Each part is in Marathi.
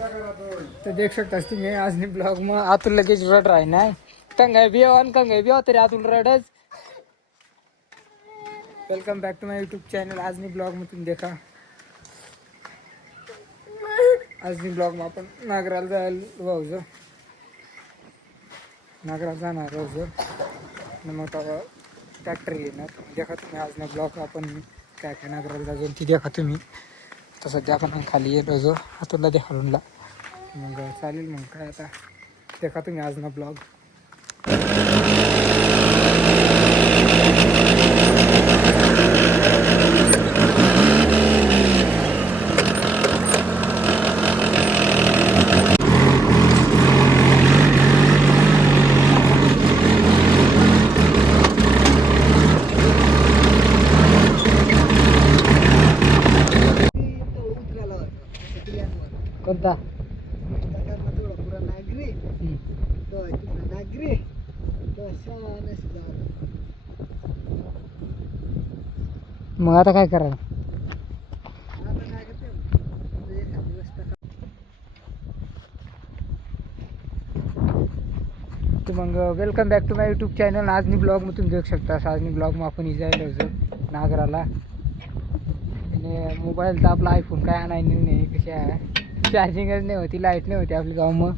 तर देख शकतास तुम्ही आज ब्लॉग मग आतून लगेच रड राही नाही कंगाई बी तरी आतून रडच. Welcome back to my YouTube channel. आज मी ब्लॉग में तुम्ही देखा आज मी ब्लॉग में आपण नागराला जायला भाऊज नागराला जाणार भाऊज मग तेव्हा ट्रॅक्टर येणार देखा तुम्ही. आज ना ब्लॉग आपण काय काय नागराला जाऊन ती देखा तुम्ही. तर सध्या आपण खाली येतो जो आतूनला देखाडूनला मग चालेल. मग काय आता देखा तुम्ही आज ना ब्लॉग. कोणता मग आता काय करा. तर मग welcome back to my YouTube channel. आज मी ब्लॉग में तुम्ही देऊ शकता. आज मी ब्लॉग में आपण जायला होतो नागराला आणि मोबाईल तर आपला आयफोन काय आणायला नाही कशा आहे चार्जिंगच नाही होती लाईट नाही होती आपल्या गाव मग.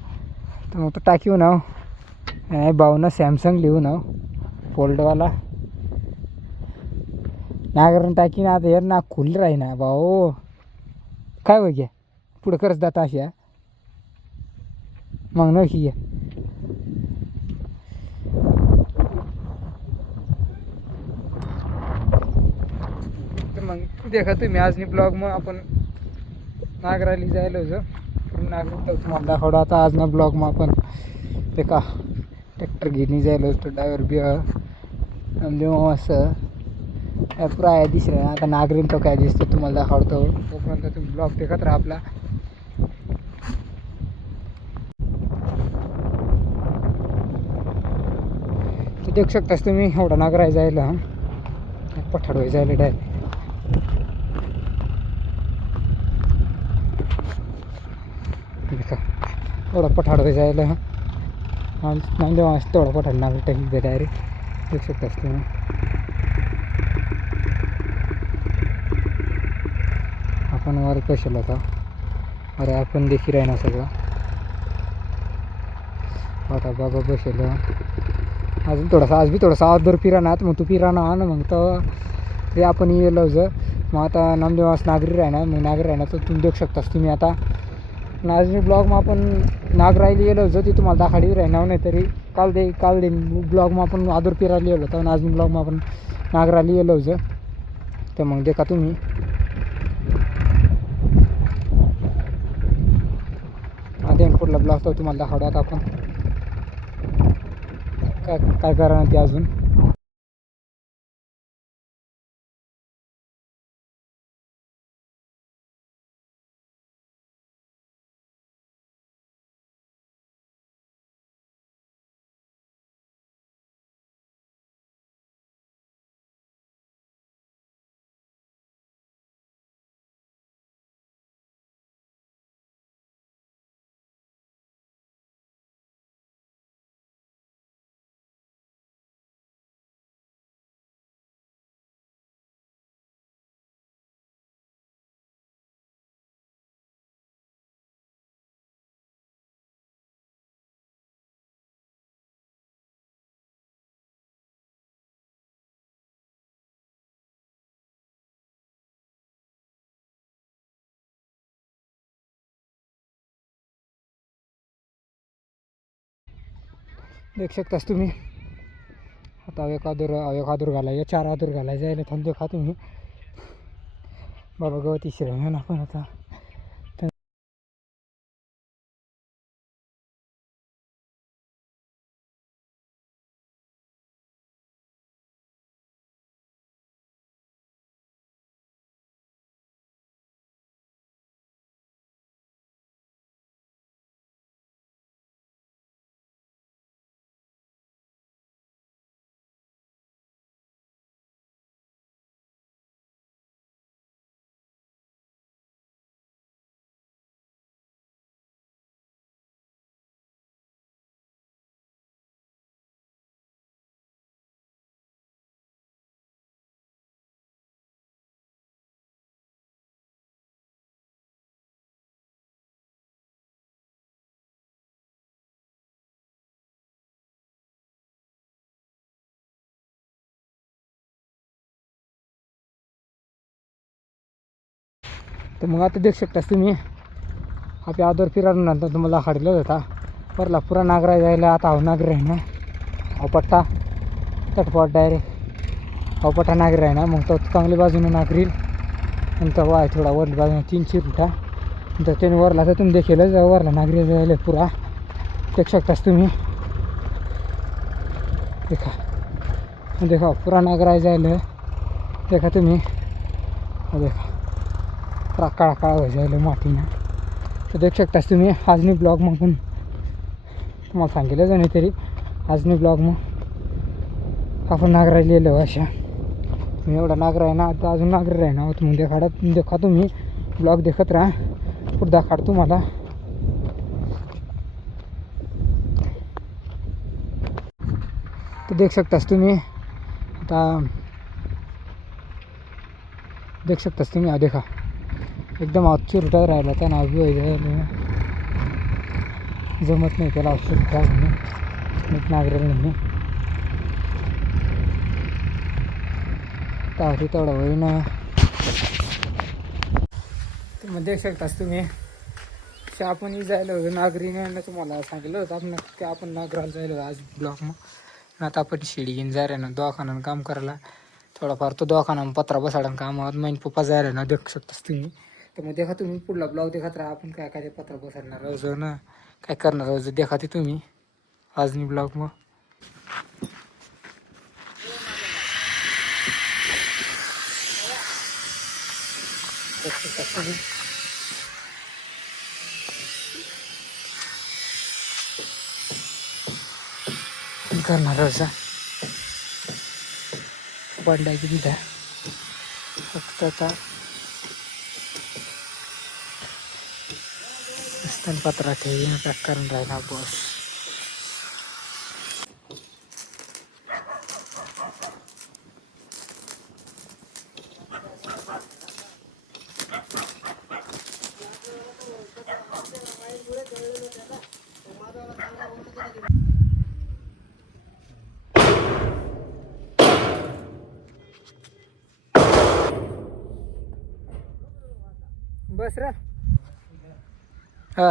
तर मग तो टाकीव नाव भाऊनं सॅमसंग लिहू नाव फोल्डवाला नागरण टाकी ना आता यार ना खुल राही ना भाऊ काय हो घ्या पुढं करत जाता अशा मग नक्की आहे. तर मग देखा तुम्ही आज मी ब्लॉग मग आपण नागराली जायला होतं नागरा तुम्हाला दाखवलं. आता आज ना ब्लॉग मग आपण ते का ट्रॅक्टर घेऊन जायला होतं ड्रायव्हर बी जेव्हा असं पुरा आहे दिसलं आता नागरीन तो काय दिसतो तुम्हाला दाखवतो. तोपर्यंत तुम्ही ब्लॉग देखत राहा आपला. तर देऊ शकतास तुम्ही एवढा नागरा जायला पठाड जायला डायरेक्ट देखा एवढा पठाड जायला नाही तेव्हा तेवढा पठाड नागरी टाकी डायरेक्ट देऊ शकतास तुम्ही. आपण वर कशाला होता अरे आपण देखील आहे ना सगळं आता बाबा बसेल अजून थोडासा आज बी थोडासा आउटडोर फिरानात मग तू फिराना ना मग तर ते आपण येलो जर मग आता नामदेवास नागरी राहणार मग नागरी राहणार तर तुम्ही देऊ शकतास तुम्ही. आता आज मी ब्लॉग मग आपण नागरायला येलो जर ती तुम्हाला दाखाडी राहणार नाही तरी काल दे ब्लॉग मग आपण आदूर फिरायला येलो तर आज मी ब्लॉग मग आपण नागराला येलो जर तर मग देखा तुम्ही. आधी पुढला ब्लॉग तर तुम्हाला दाखवतो. आता आपण काय करणार ते अजून देऊ शकतास तुम्ही. आता एक आदूर घालायचं 4 आदूर घालायचं जायला थांब देखा तुम्ही बाबा गवती श्रेण आपण आता तर मग आता देऊ शकतास तुम्ही आपल्या आदर फिरानंतर तुम्हाला हाडलं होता परला पुरा नागरा जायला आता नागर आहे ना अवपट्टा तटपट डायरेक्ट अवपट्टा नागर आहे ना मग तो चांगली बाजूने नागरील आणि तो वाय थोडा वरली बाजूने 300 रुटा तर त्याने वरला तर तुम्ही देखीलच वरला नागरी जायला पुरा देऊ शकतास तुम्ही देखा पुरा नागरा जायला देखा तुम्ही देखा पुरा काळा काळा हो जायला मातीनं तर देऊ शकतास तुम्ही आजनी ब्लॉग मग पण तुम्हाला सांगितलं जाणे तरी आजनी ब्लॉग मग आपण नागरा लिहिलं अशा मी एवढा नागर आहे ना आता अजून नागर आहे ना मग देखा तुम्ही ब्लॉग देखत राहा पुढे दाखवतो तुम्हाला तर देऊ शकतास तुम्ही आता देऊ शकतास तुम्ही देखा एकदम आजची रुटा राहिला त्या नाव जमत नाही त्याला आजची रुटा म्हणून नागरेल म्हणून तावरी तेवढा होईना तर मग देऊ शकतास तुम्ही आपण जायला होतं नागरीने तुम्हाला सांगितलं होतं आपण की आपण नागराला जायला होतं आज ब्लॉक मग आता आपण शिडी घेऊन जायला ना दवाखान्यानं काम करायला थोडाफार तो दवाखाना पत्रा बसाडून कामात मैन पप्पा जायला ना देऊ शकतास तुम्ही तर मग देखा तुम्ही पुढला ब्लॉग देखत राहा आपण काय काय पत्रा बसाडणार रोज ना काय करणार रोज देखा ते तुम्ही आजनी ब्लॉग मग करणार रोज बंडायची तिथं फक्त आता पत्रा ठेवी पॅक करून राहिला बस बस रे हा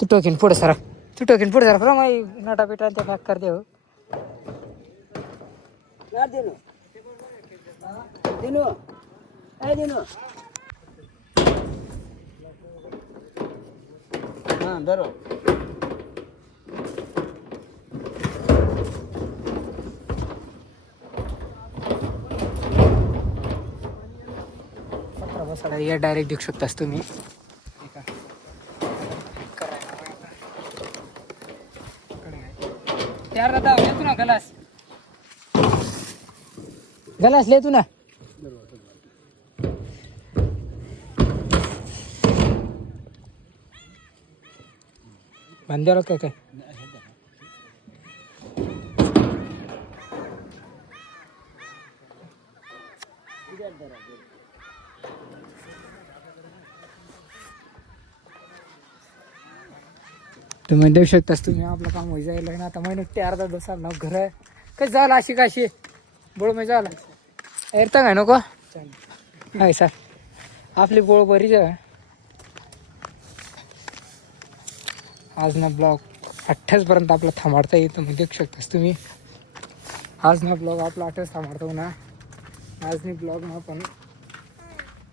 तू टोकीन पुढे सरा बरं मग नटा पिटा ते पॅक कर देऊ बसा या डायरेक्ट देऊ शकतास तुम्ही त्यार दादा लेतू ना गलास लेतू ना बांध्याला काय काय तुम्ही देऊ शकतास तुम्ही आपलं काम होई जायला ना आता महिन्यात ते अर्धा दिवसाला ना घर कसं झालं अशी काशी बोळ मी झाला येता काय नको हाय सर आपली बोळ बरी जा आज ना ब्लॉग 28 पर्यंत आपला थांबवता येतं मग देऊ शकतास तुम्ही आज ना ब्लॉग आपला 28 थांबवतो ना आज नाही ब्लॉग ना पण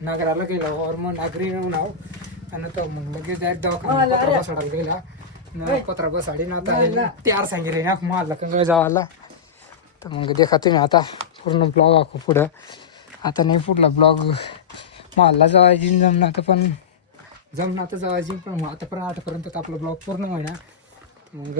नागराला गेला और मग नागरी नाव आणि तो मग लगेच डायरेक्ट दवाखाना पत्रा बसाडायला गेला मग पत्रा बसाडी ना आता तयार सांगितले ना मारला कंगळ जावाला तर मग देखा तुम्ही आता पूर्ण ब्लॉग आखो पुढं आता नाही पुढला ब्लॉग मालला जावायची जमना तर पण जमना तर जावायची पण आता पण 8 पर्यंत आपला ब्लॉग पूर्ण होईना मग